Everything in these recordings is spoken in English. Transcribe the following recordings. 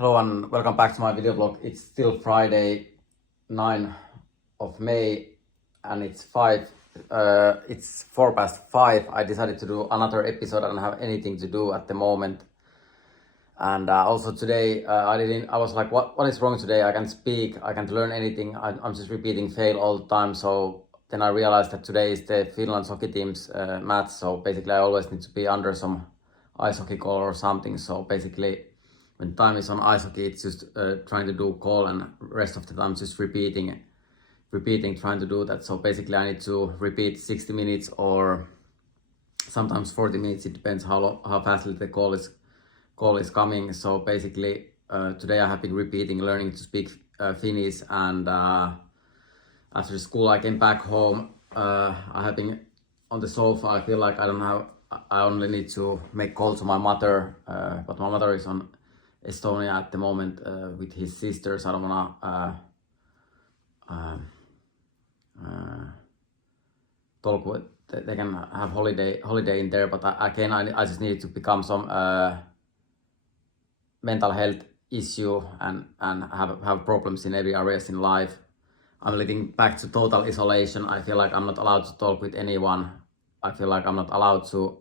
Hello and welcome back to my video blog. It's still Friday, 9 of May, and it's 4 past 5. I decided to do another episode. I don't have anything to do at the moment. And also today, I was like, what is wrong today? I can't speak, I can't learn anything. I'm just repeating fail all the time. So then I realized that today is the Finland hockey team's match. So basically I always need to be under some ice hockey call or something. So basically when time is on ice hockey, it's just trying to do call, and rest of the time just repeating, trying to do that. So basically I need to repeat 60 minutes or sometimes 40 minutes. It depends how fastly the call is coming. So basically today I have been learning to speak Finnish, and after school I came back home. I have been on the sofa. I feel like I only need to make call to my mother, but my mother is on Estonia at the moment with his sisters. I don't wanna talk with. They can have holiday in there, but I just need to become some mental health issue and have problems in every areas in life. I'm living back to total isolation. I feel like I'm not allowed to talk with anyone. I feel like I'm not allowed to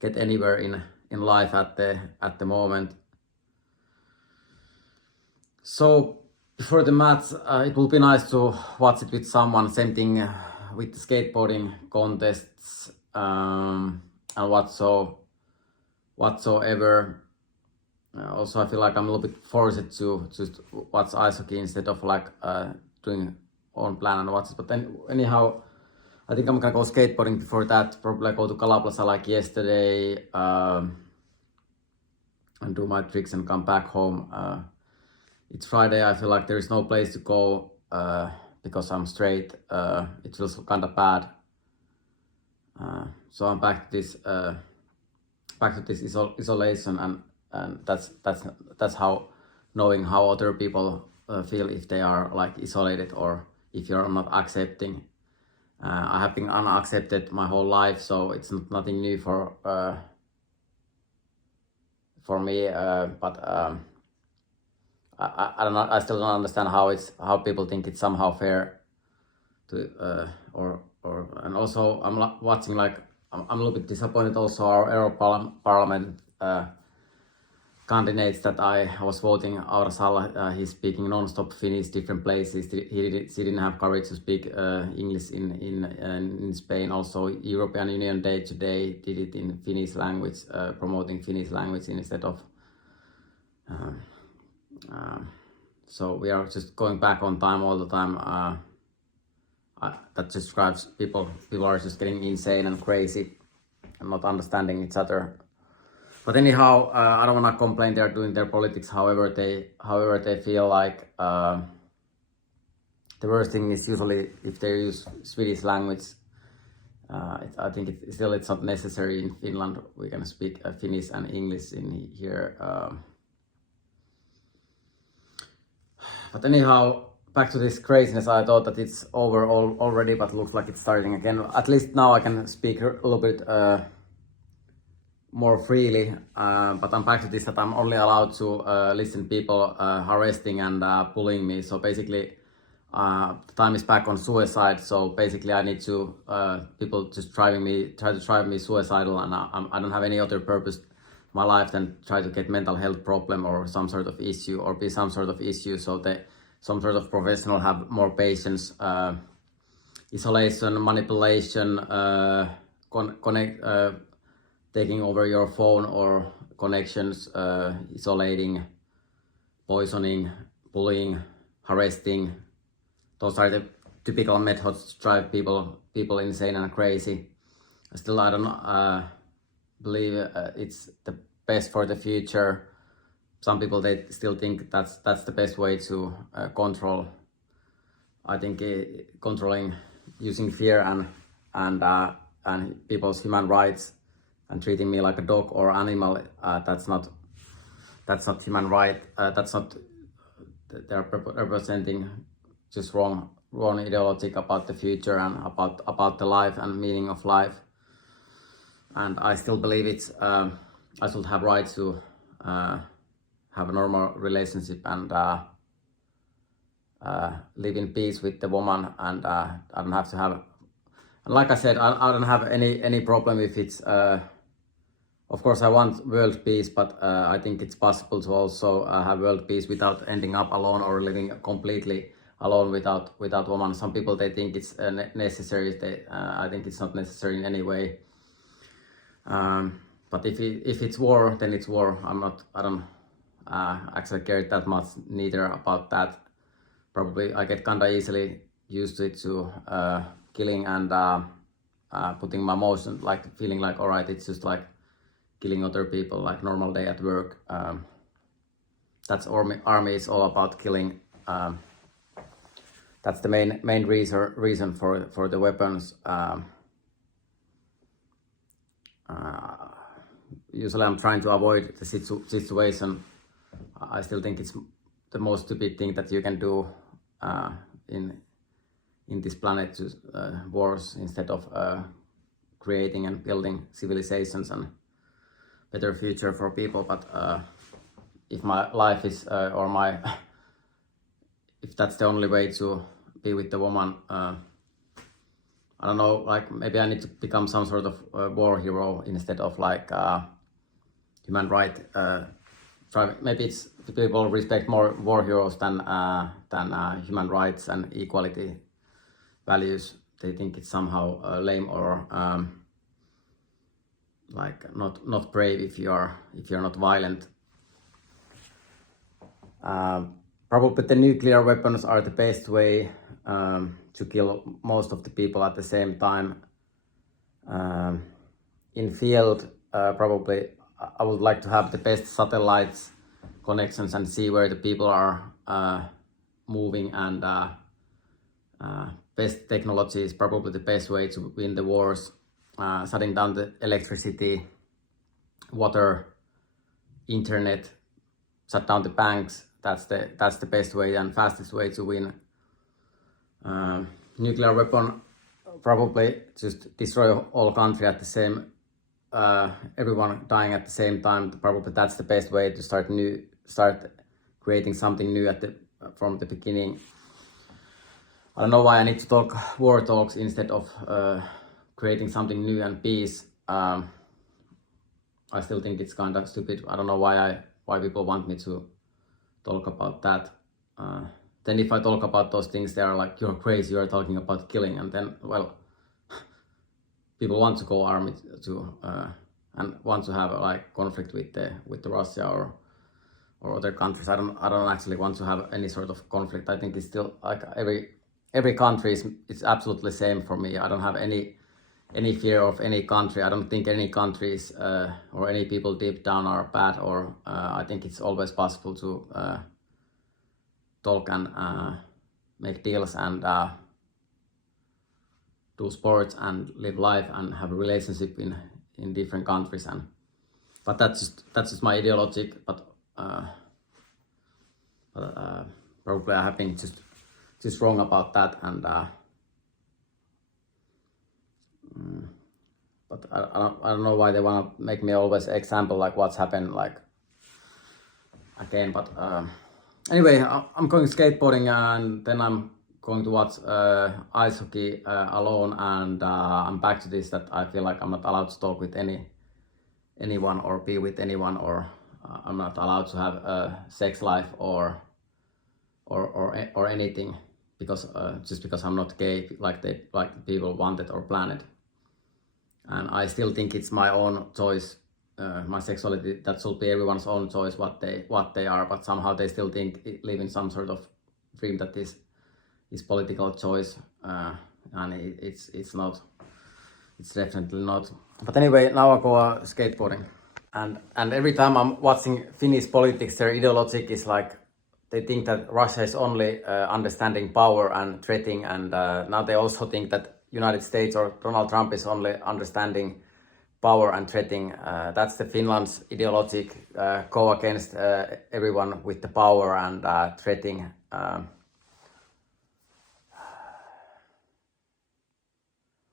get anywhere in life at the moment. So before the match, it will be nice to watch it with someone. Same thing with the skateboarding contests and whatsoever. Also, I feel like I'm a little bit forced to just watch ice hockey instead of like doing own plan and watch it. But then anyhow, I think I'm gonna go skateboarding before that. Probably go to Kalaplaza like yesterday and do my tricks and come back home. It's Friday. I feel like there is no place to go because I'm straight. It feels kind of bad. So I'm back to this isolation, and that's how knowing how other people feel if they are like isolated or if you're not accepting. I have been unaccepted my whole life, so it's nothing new for me. But I don't know. I still don't understand how people think it's somehow fair to and also I'm watching like I'm a little bit disappointed. Also, our Parliament candidates that I was voting, Aura, he's speaking non-stop Finnish, different places. He didn't have courage to speak English in Spain. Also, European Union Day today did it in Finnish language, promoting Finnish language instead of. So we are just going back on time all the time. That just describes people. People are just getting insane and crazy and not understanding each other. But anyhow, I don't want to complain. They are doing their politics however they feel like. The worst thing is usually if they use Swedish language. I think it's not necessary in Finland. We can speak Finnish and English in here. But anyhow, back to this craziness. I thought that it's over already, but looks like it's starting again. At least now I can speak a little bit more freely. But I'm back to this that I'm only allowed to listen to people harassing and bullying me. So basically, the time is back on suicide. So basically, I need to people just try to drive me suicidal, and I don't have any other purpose my life than try to get mental health problem or some sort of issue or be some sort of issue, so that some sort of professional have more patience. Isolation, manipulation, taking over your phone or connections, isolating, poisoning, bullying, harassing. Those are the typical methods to drive people insane and crazy. Still, I don't believe it's the best for the future. Some people, they still think that's the best way to control. I think controlling using fear and people's human rights and treating me like a dog or animal, that's not human right. That's not. They're representing just wrong ideology about the future and about the life and meaning of life. And I still believe it's I should have right to have a normal relationship and live in peace with the woman, and I don't have to have. And like I said, I don't have any problem if it's. Of course, I want world peace, but I think it's possible to also have world peace without ending up alone or living completely alone without woman. Some people, they think it's necessary. I think it's not necessary in any way. But if it's war, then it's war. I don't actually care that much neither about that. Probably I get kinda easily used to it, to killing and putting my emotion, like feeling like, all right, it's just like killing other people, like normal day at work. That's army is all about killing. That's the main reason for the weapons. Usually I'm trying to avoid the situation. I still think it's the most stupid thing that you can do in this planet, to wars, instead of creating and building civilizations and better future for people. But if my life is or my if that's the only way to be with the woman, I don't know, like maybe I need to become some sort of war hero instead of like human right. Maybe it's people respect more war heroes than human rights and equality values. They think it's somehow lame or like not brave if you're not violent. Probably the nuclear weapons are the best way to kill most of the people at the same time. In field, probably I would like to have the best satellites connections and see where the people are moving, and best technology is probably the best way to win the wars. Shutting down the electricity, water, internet, shut down the banks. That's the best way and fastest way to win. Nuclear weapon, probably just destroy all country at the same. Everyone dying at the same time. Probably that's the best way to start creating something new from the beginning. I don't know why I need to talk war talks instead of creating something new and peace. I still think it's kind of stupid. I don't know why people want me to talk about that. Then if I talk about those things, they are like, you're crazy, you're talking about killing. And then, well, people want to go army to and want to have like conflict with the Russia or other countries. I don't actually want to have any sort of conflict. I think it's still like every country it's absolutely same for me. I don't have any fear of any country. I don't think any countries or any people deep down are bad, or I think it's always possible to talk and make deals and do sports and live life and have a relationship in different countries. But that's just my ideology. But probably I have been just wrong about that, and but I don't know why they want to make me always example like what's happened like again. But anyway, I'm going skateboarding, and then I'm going to watch ice hockey alone, and I'm back to this, that I feel like I'm not allowed to talk with anyone or be with anyone, or I'm not allowed to have a sex life or anything, because just because I'm not gay like people wanted or planned. And I still think it's my own choice, my sexuality. That should be everyone's own choice what they are. But somehow they still live in some sort of dream that this is political choice, and it's not. It's definitely not. But anyway, now I go skateboarding, and every time I'm watching Finnish politics, their ideology is like they think that Russia is only understanding power and threatening, and now they also think that United States or Donald Trump is only understanding power and threatening. That's the Finland's ideology, go against everyone with the power and threatening.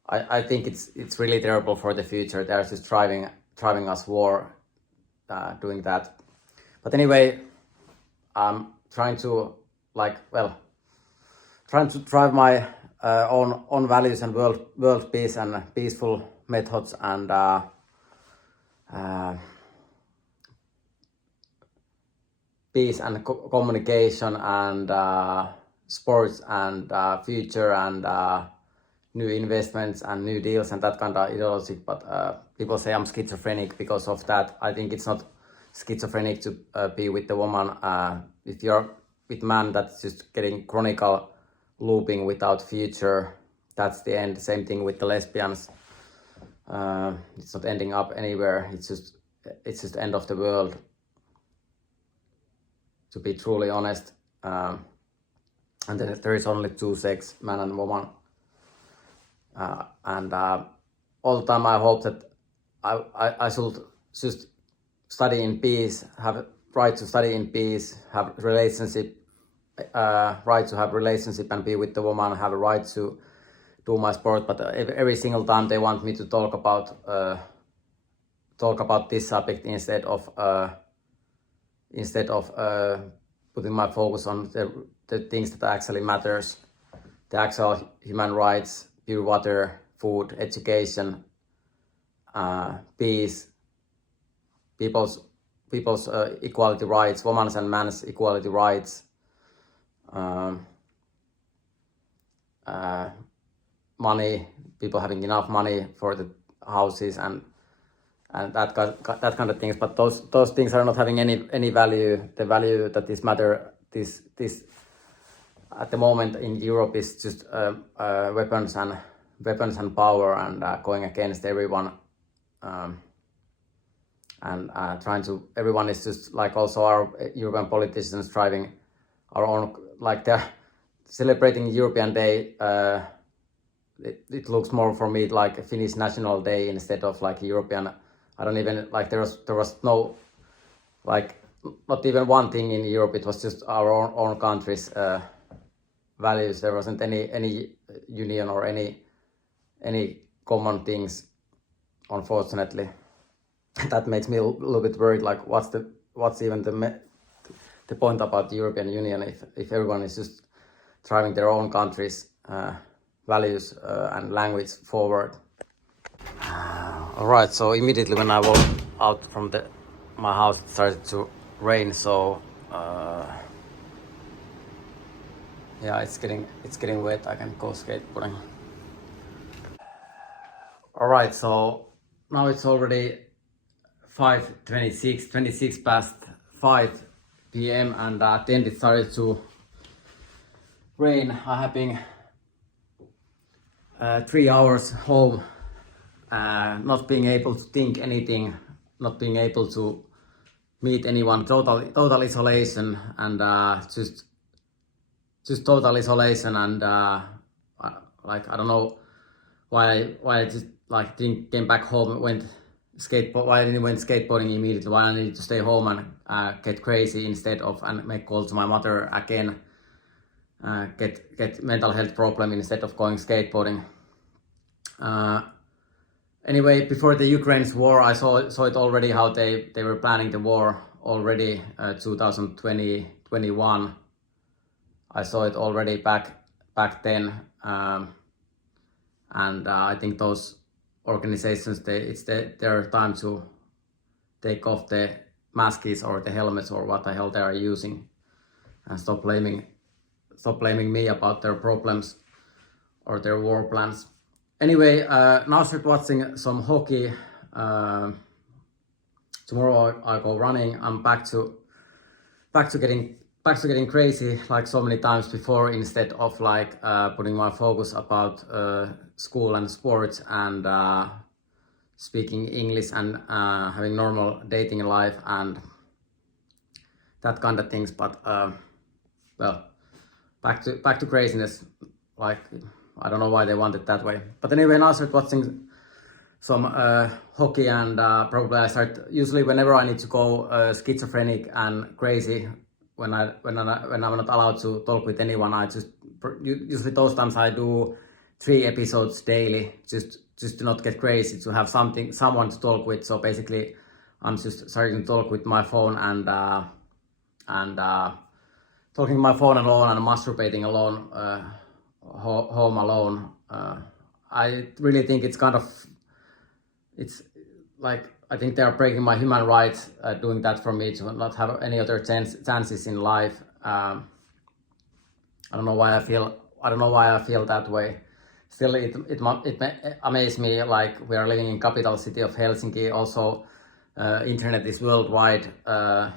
I think it's really terrible for the future. They're just driving us war, doing that. But anyway, I'm trying to trying to drive my own values and world peace and peaceful methods and peace and communication and sports and future and new investments and new deals and that kind of ideology. But people say I'm schizophrenic because of that. I think it's not schizophrenic to be with the woman. If you're with man, that's just getting chronicle looping without future. That's the end. Same thing with the lesbians. It's not ending up anywhere. It's just end of the world. To be truly honest, and then there is only two sex, man and woman. And all the time I hope that I should just study in peace, have right to study in peace, have relationship, right to have relationship and be with the woman, have a right to do my sport. But every single time they want me to talk about this subject instead of putting my focus on the things that actually matters, the actual human rights, pure water, food, education, peace, people's equality rights, women's and men's equality rights, money, people having enough money for the houses and that kind of things. But those things are not having any value. The value that is matter this at the moment in Europe is just weapons and power and going against everyone, and trying to, everyone is just like also our European politicians driving our own, like they're celebrating European Day. It looks more for me like a Finnish National Day instead of like European. I don't even like there was no, like, not even one thing in Europe. It was just our own country's values. There wasn't any union or any common things, unfortunately. That makes me a little bit worried. Like, what's even the point about the European Union if everyone is just driving their own country's values and language forward. Alright, so immediately when I walked out from my house, it started to rain, so yeah, it's getting wet. I can go skateboarding. Alright, so now it's already 26 past 5 p.m. and then it started to rain. I have been 3 hours home, not being able to think anything, not being able to meet anyone, total isolation, and just total isolation, and like I don't know why I just like came back home, why I didn't went skateboarding immediately, why I needed to stay home and get crazy instead of and make calls to my mother again, get mental health problem instead of going skateboarding. Anyway, before the Ukraine's war, I saw it already how they were planning the war already 2021. I saw it already back then, and I think those organizations, it's their time to take off the masks or the helmets or what the hell they are using, and stop blaming me about their problems or their war plans. Anyway, now start watching some hockey. Tomorrow I go running. I'm back to getting crazy like so many times before, instead of like putting my focus about school and sports and speaking English and having normal dating life and that kind of things. But well, back to craziness. Like, I don't know why they want it that way. But anyway, now I start watching some hockey, and probably I start, usually whenever I need to go schizophrenic and crazy, when I'm not allowed to talk with anyone, I just, usually those times I do 3 episodes daily, just to not get crazy, to have someone to talk with. So basically I'm just starting to talk with my phone and and talking to my phone alone and masturbating alone, home alone. I really think it's like, I think they are breaking my human rights doing that for me to not have any other chances in life. I don't know why I feel that way. Still, it amazes me, like, we are living in capital city of Helsinki. Also, internet is worldwide.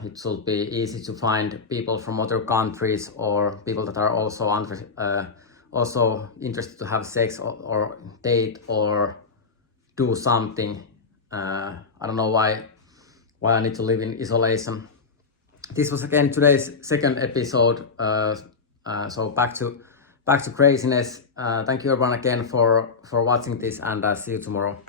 It should be easy to find people from other countries or people that are also interested to have sex or date or do something. I don't know why I need to live in isolation. This was again today's second episode. So back to craziness. Thank you everyone again for watching this, and see you tomorrow.